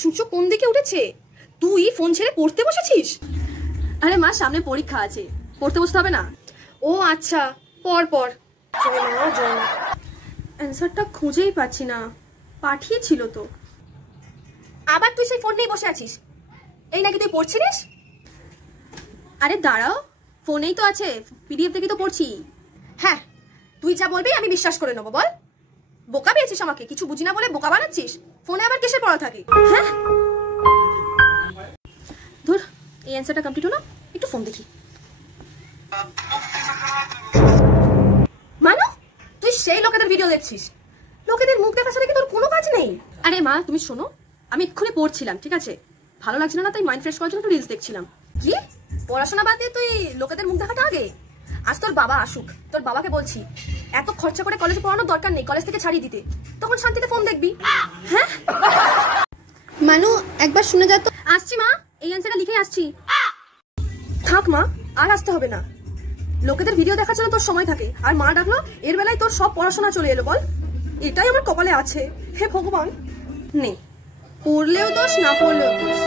সূর্য কোন দিকে উঠেছে? তুই ফোন ছেড়ে পড়তে বসেছিস? আরে মা, সামনে পরীক্ষা আছে, পড়তে বসতে হবে না? ও আচ্ছা, পর পর। অ্যান্সারটা খুঁজেই পাচ্ছি না, পাঠিয়েছিল তো। আবার তুই সেই ফোন নিয়ে বসে আছিস? এই নাকি তুই পড়ছিলিস? আরে দাঁড়াও, ফোনেই তো আছে, পিডিএফ দেখে তো পড়ছি। হ্যাঁ, তুই যা বলবি আমি বিশ্বাস করে নেবো। বল, বোকা পেয়েছিস আমাকে? কিছু বুঝি না বলে বোকা বানাচ্ছিস? ফোনে আবার কিসের পড়া থাকে? হ্যাঁ, ধুর, এই অ্যান্সারটা কমপ্লিট হলো, একটু ফোন দেখি। মানো, তুই সেই লোকেদের ভিডিও দেখছিস? লোকেদের মুখ দেখা ছাড়া কি তোর কোনো কাজ নেই? আরে মা, তুমি শোনো, আমি এক্ষুনি পড়ছিলাম, ঠিক আছে? ভালো লাগছিল না, তাই মাইন্ড ফ্রেশ করার জন্য একটু রিলস দেখছিলাম। কি পড়াশোনা বাদ দিয়ে তুই লোকেদের মুখ দেখাটা আগে? আজ তোর বাবা আসুক, তোর বাবাকে বলছি এত খরচা করে কলেজে পড়ানোর দরকার নেই, কলেজ থেকে ছাড়িয়ে দিতে, তখন শান্তিতে ফোন দেখবি। হ্যাঁ মানু, একবার শুনে যা তো। আসছি মা, এই অ্যান্সারটা লিখে আসছি। থাক মা, আর আসতে হবে না। লোকেদের ভিডিও দেখার জন্য তোর সময় থাকে, আর মা ডাকলো, এর বেলায় তোর সব পড়াশোনা চলে এলো। বল, এটাই আমার কপালে আছে। হে ভগবান। নে, পড়লেও দোষ, না পড়লেও দোষ।